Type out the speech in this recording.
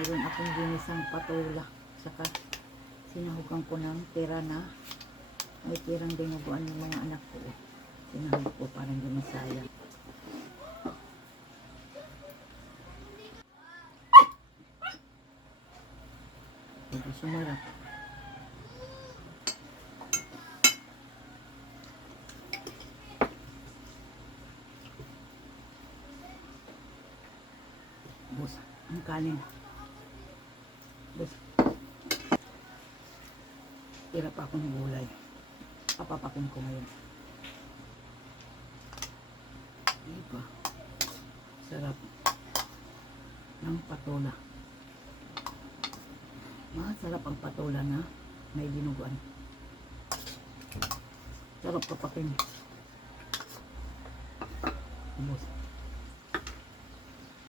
Meron akong ginisang patola. Saka sinahugan ko ng tira na may tirang dinuguan ng mga anak ko. Sinahog ko parang di masayang. Hindi sumarap. Bus, ang kanin. Bus. Tira pa ako ng gulay. Papapakun ko ngayon. Diba? Sarap ng patola. Masarap ang patola na may dinuguan. Sarap papakin. Bus.